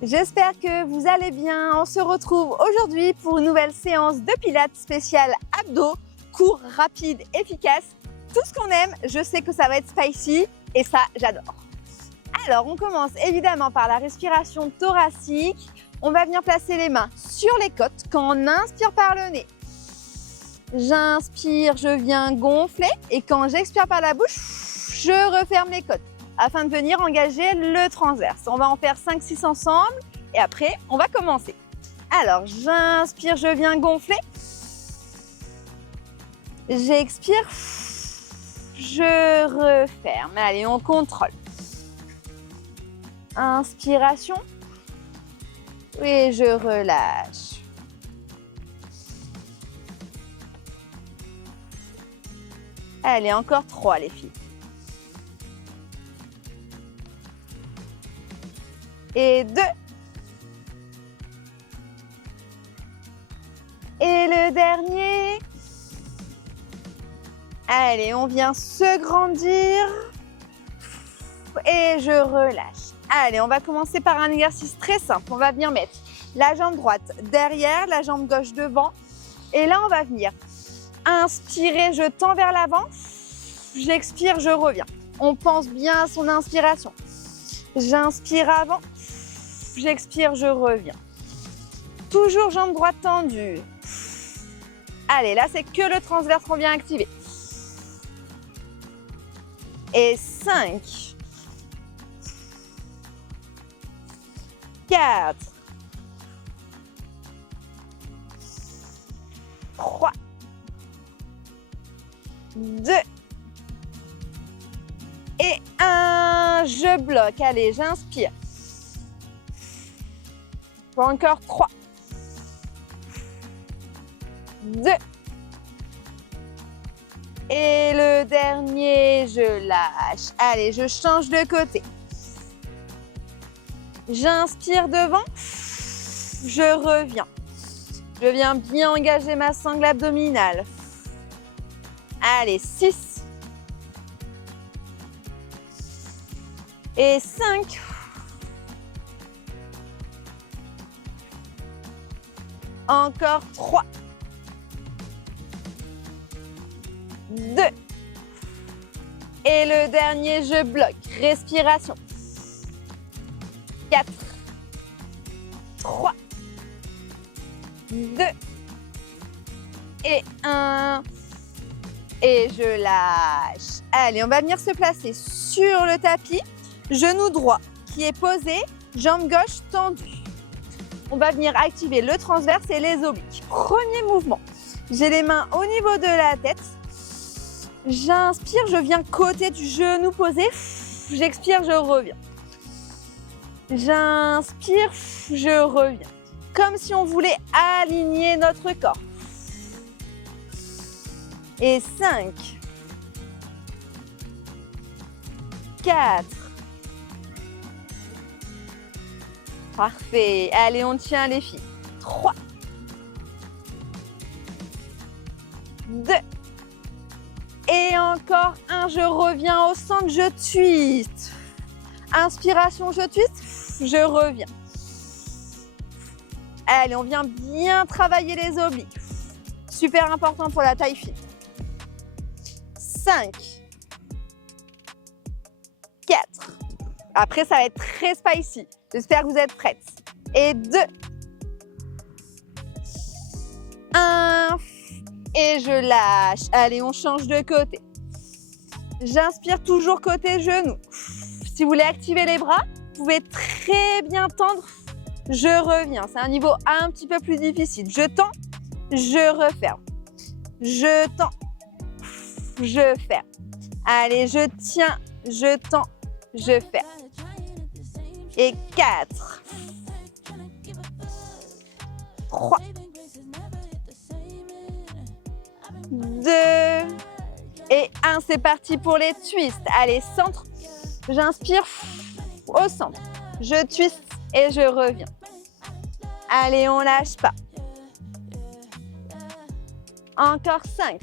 J'espère que vous allez bien. On se retrouve aujourd'hui pour une nouvelle séance de pilates spéciale abdos, court, rapide, efficace. Tout ce qu'on aime, je sais que ça va être spicy et ça, j'adore. Alors, on commence évidemment par la respiration thoracique. On va venir placer les mains sur les côtes quand on inspire par le nez. J'inspire, je viens gonfler et quand j'expire par la bouche, je referme les côtes afin de venir engager le transverse. On va en faire 5-6 ensemble et après, on va commencer. Alors, j'inspire, je viens gonfler. J'expire, je referme. Allez, on contrôle. Inspiration et je relâche. Allez, encore 3 les filles. Et 2. Et le dernier. Allez, on vient se grandir. Et je relâche. Allez, on va commencer par un exercice très simple. On va venir mettre la jambe droite derrière, la jambe gauche devant. Et là, on va venir inspirer, je tends vers l'avant. J'expire, je reviens. On pense bien à son inspiration. J'inspire avant. J'expire, je reviens. Toujours jambe droite tendue. Allez, là, c'est que le transverse qu'on vient activer. Et 5. 4. 3. 2. Et 1. Je bloque. Allez, j'inspire. Encore 3. 2. Et le dernier, je lâche. Allez, je change de côté. J'inspire devant. Je reviens. Je viens bien engager ma sangle abdominale. Allez, 6. Et 5. Encore 3. 2. Et le dernier, je bloque. Respiration. 4. 3. 2. Et 1. Et je lâche. Allez, on va venir se placer sur le tapis. Genou droit qui est posé, jambe gauche tendue. On va venir activer le transverse et les obliques. Premier mouvement. J'ai les mains au niveau de la tête. J'inspire, je viens côté du genou posé. J'expire, je reviens. J'inspire, je reviens. Comme si on voulait aligner notre corps. Et 5. 4. Parfait. Allez, on tient les filles. 3. 2. Et encore 1. Je reviens au centre, je twist. Inspiration, je twist. Je reviens. Allez, on vient bien travailler les obliques. Super important pour la taille fine. 5. 4. Après, ça va être très spicy. J'espère que vous êtes prêtes. Et 2. 1. Et je lâche. Allez, on change de côté. J'inspire toujours côté genou. Si vous voulez activer les bras, vous pouvez très bien tendre. Je reviens. C'est un niveau un petit peu plus difficile. Je tends, je referme. Je tends, je ferme. Allez, je tiens, je tends, je ferme. Et 4. 3. 2. Et 1. C'est parti pour les twists. Allez, centre. J'inspire au centre. Je twist et je reviens. Allez, on lâche pas. Encore 5.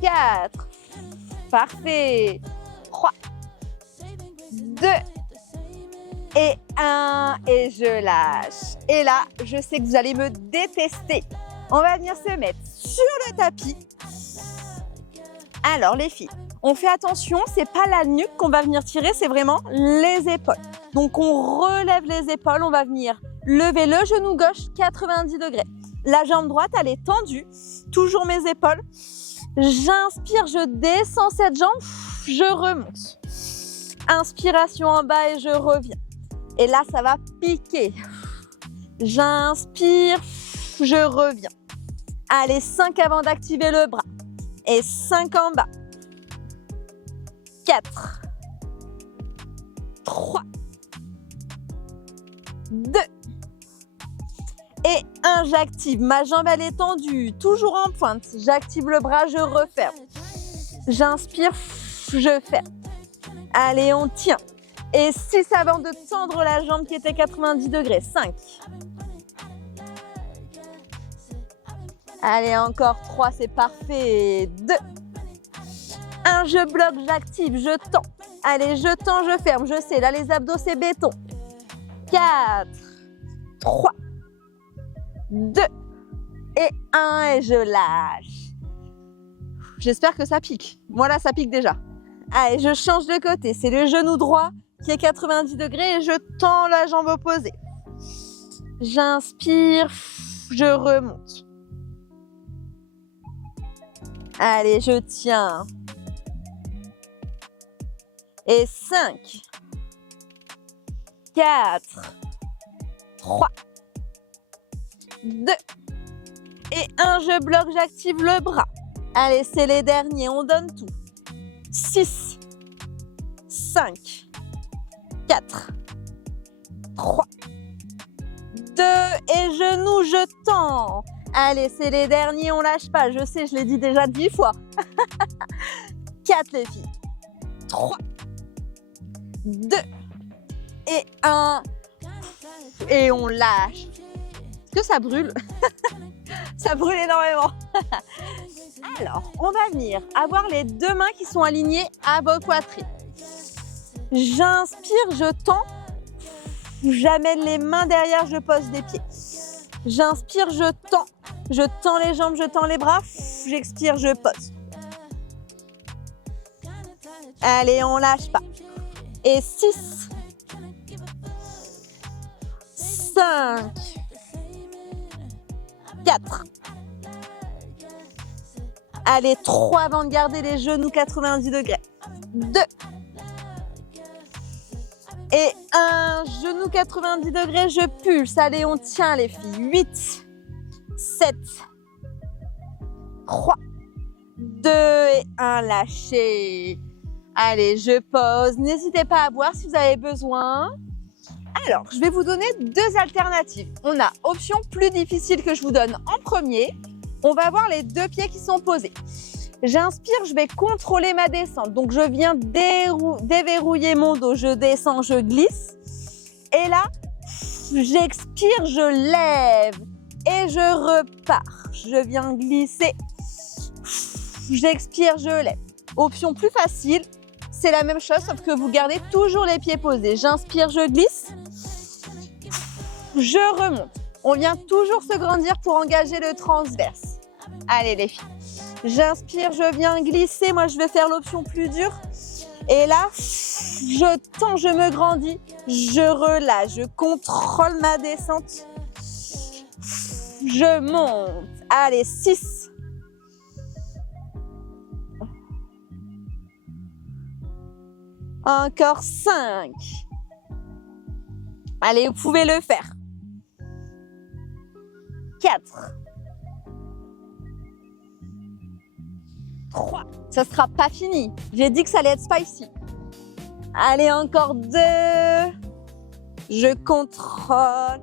4. Parfait. 3. 2. Et 1 et je lâche. Et là, je sais que vous allez me détester. On va venir se mettre sur le tapis. Alors les filles, on fait attention, c'est pas la nuque qu'on va venir tirer, c'est vraiment les épaules. Donc on relève les épaules, on va venir lever le genou gauche 90 degrés. La jambe droite, elle est tendue, toujours mes épaules. J'inspire, je descends cette jambe, je remonte. Inspiration en bas et je reviens. Et là, ça va piquer. J'inspire, je reviens. Allez, 5 avant d'activer le bras. Et 5 en bas. 4. 3. 2. Et 1, j'active. Ma jambe, elle est tendue. Toujours en pointe. J'active le bras, je referme. J'inspire, je ferme. Allez, on tient. Et 6 avant de tendre la jambe qui était 90 degrés. 5. Allez, encore 3, c'est parfait. 2. 1, je bloque, j'active, je tends. Allez, je tends, je ferme. Je sais, là, les abdos, c'est béton. 4. 3. 2. Et 1, et je lâche. J'espère que ça pique. Moi, là, ça pique déjà. Allez, je change de côté. C'est le genou droit qui est 90 degrés et je tends la jambe opposée. J'inspire, je remonte. Allez, je tiens. Et 5, 4, 3, 2 et 1, je bloque, j'active le bras. Allez, c'est les derniers, on donne tout. 6, 5, 4, 3, 2 et genoux, je tends. Allez, c'est les derniers, on lâche pas. Je sais, je l'ai dit déjà 10 fois. 4 les filles. 3, 2 et 1. Et on lâche. Est-ce que ça brûle? Ça brûle énormément. Alors, on va venir avoir les 2 mains qui sont alignées à vos poitrines. J'inspire, je tends. J'amène les mains derrière, je pose les pieds. J'inspire, je tends. Je tends les jambes, je tends les bras. J'expire, je pose. Allez, on lâche pas. Et 6, 5, 4. Allez, 3 avant de garder les genoux 90 degrés. 2. Et 1, genou 90 degrés, je pulse. Allez, on tient les filles. 8, 7, 3, 2 et 1, lâchez. Allez, je pose. N'hésitez pas à boire si vous avez besoin. Alors, je vais vous donner 2 alternatives. On a option plus difficile que je vous donne en premier. On va voir les 2 pieds qui sont posés. J'inspire, je vais contrôler ma descente. Donc, je viens déverrouiller mon dos. Je descends, je glisse. Et là, j'expire, je lève. Et je repars. Je viens glisser. J'expire, je lève. Option plus facile, c'est la même chose, sauf que vous gardez toujours les pieds posés. J'inspire, je glisse. Je remonte. On vient toujours se grandir pour engager le transverse. Allez les filles. J'inspire, je viens glisser. Moi, je vais faire l'option plus dure. Et là, je tends, je me grandis. Je relâche, je contrôle ma descente. Je monte. Allez, 6. Encore 5. Allez, vous pouvez le faire. 4. 3. Ça sera pas fini. J'ai dit que ça allait être spicy. Allez, encore 2. Je contrôle.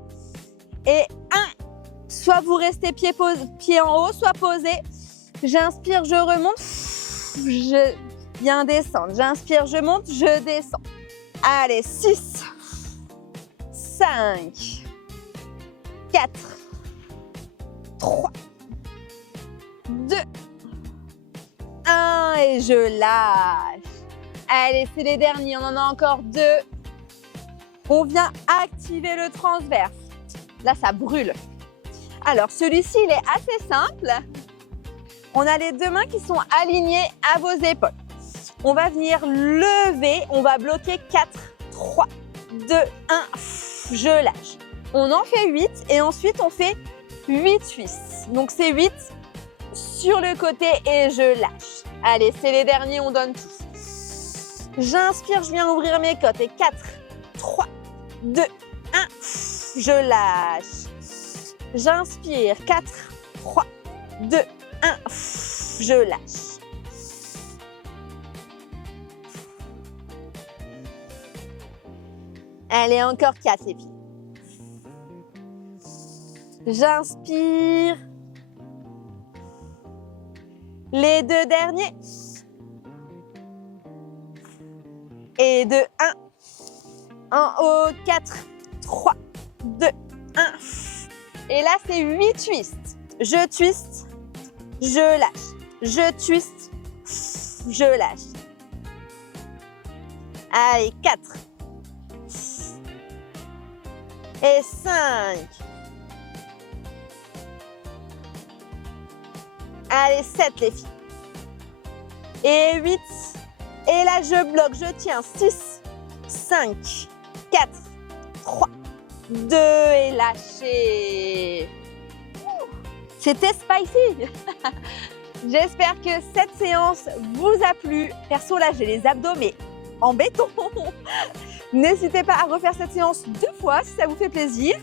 Et 1. Soit vous restez pied en haut, soit posé. J'inspire, je remonte. Je viens descendre. J'inspire, je monte, je descends. Allez, 6. 5. 4. 3. 2. 1 et je lâche. Allez, c'est les derniers. On en a encore 2. On vient activer le transverse. Là, ça brûle. Alors, celui-ci, il est assez simple. On a les deux mains qui sont alignées à vos épaules. On va venir lever, on va bloquer 4, 3, 2, 1, je lâche. On en fait 8 et ensuite on fait 8 suisses. Donc c'est 8 sur le côté et je lâche. Allez, c'est les derniers, on donne tout. J'inspire, je viens ouvrir mes côtes et 4, 3, 2, 1, je lâche. J'inspire, 4, 3, 2, 1, je lâche. Allez, encore 4 les filles. J'inspire. Les deux derniers. Et 2, 1. En haut, 4, 3, 2, 1. Et là, c'est 8 twists. Je twist, je lâche. Je twist, je lâche. Allez, 4. Et 5. Allez, 7 les filles. Et 8. Et là, je bloque, je tiens. 6, 5, 4, 3, 2 et lâchez. C'était spicy. J'espère que cette séance vous a plu. Perso, là, j'ai les abdos, mais en béton. N'hésitez pas à refaire cette séance 2 fois si ça vous fait plaisir.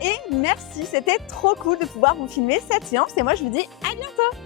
Et merci, c'était trop cool de pouvoir vous filmer cette séance. Et moi, je vous dis à bientôt.